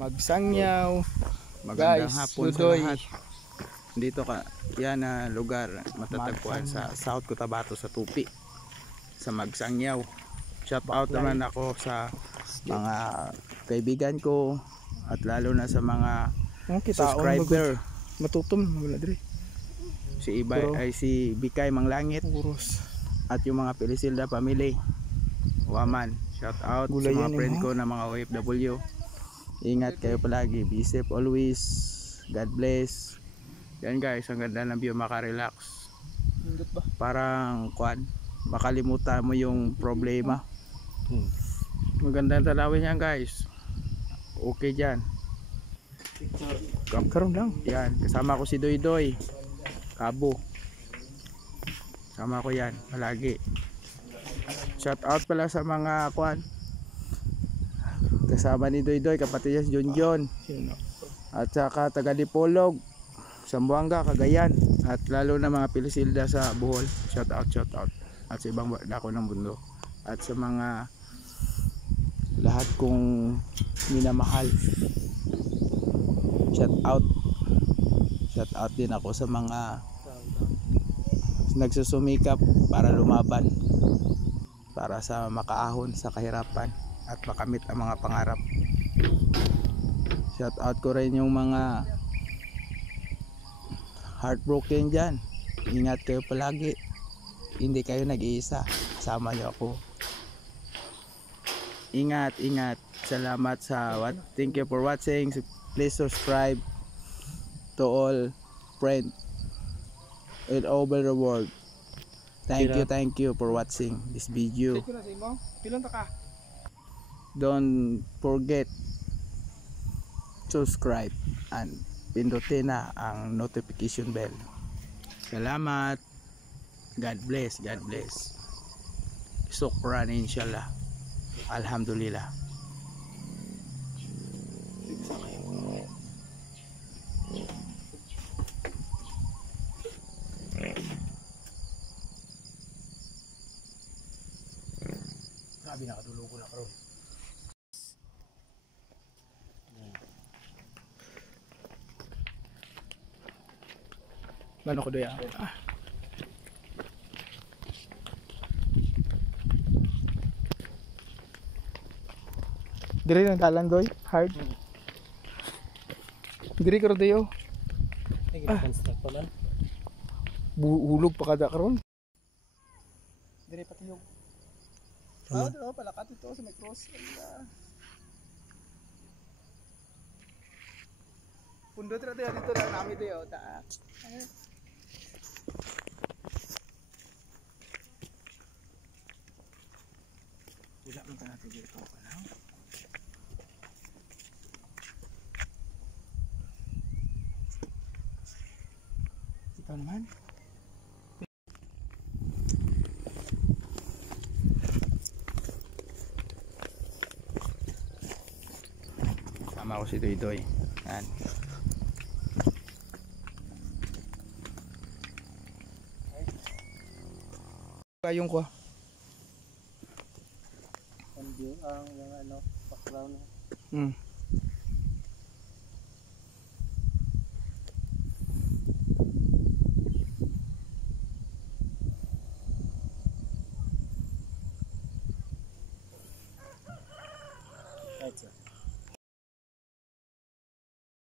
Magsangyaw. Magandang Guys, hapon Ludoy. sa lahat. Dito ka, yan na lugar matatagpuan sa South Cotabato sa Tupi, sa Magsangyaw. Shout out naman ako sa mga kaibigan ko at lalo na sa mga subscriber. Matutom wala dire. Si Ibay ay si Bikay Manglangit Uros. at yung mga Pelisilda family. Waman, shout out sa mga friend ko na mga OFW. Ingat kayo palagi, be safe always. God bless. Yan guys, ang ganda ng view, makarelax. Parang makalimutan mo yung problema. Magandang tanawin yan guys. Okay dyan. Karon lang. Yan, kasama ko si Doy Doy Kabo. Kasama ko yan, palagi. Shout out pala sa mga kasama ni Doy Doy, kapatid niya si John John. At saka taga Dipolog, Zamboanga, Cagayan. At lalo na mga Pilisilda sa Bohol. Shout out, shout out. At sa ibang dako ng mundo. At sa mga lahat kong minamahal. Shout out. Shout out din ako sa mga nagsusumikap para lumaban. Para sa makaahon sa kahirapan at makamit ang mga pangarap. Shout out ko rin yung mga heartbroken dyan. Ingat kayo palagi. Hindi kayo nag-iisa. Kasama nyo ako. Ingat, ingat. Salamat sa thank you for watching. Please subscribe to all friends all over the world. Thank you for watching this video. Don't forget subscribe and pindutin na ang notification bell. Salamat. God bless. God bless. Shukran inshallah. Alhamdulillah. Grabe, nakatulog ko na karon. Ano ko doya? Dire nang talan doy, hard. Dire karo doyo. Ay construct pa man. Hulog pa kada karon. Dire patiyog. Oh, palakat ito sa may cross. Pundo dito lang namin doyo, ta. Wala man natin dito pa lang. Ito naman. Sama ko si Doy Doy. Yan. Kayong ko. Ang ano, background.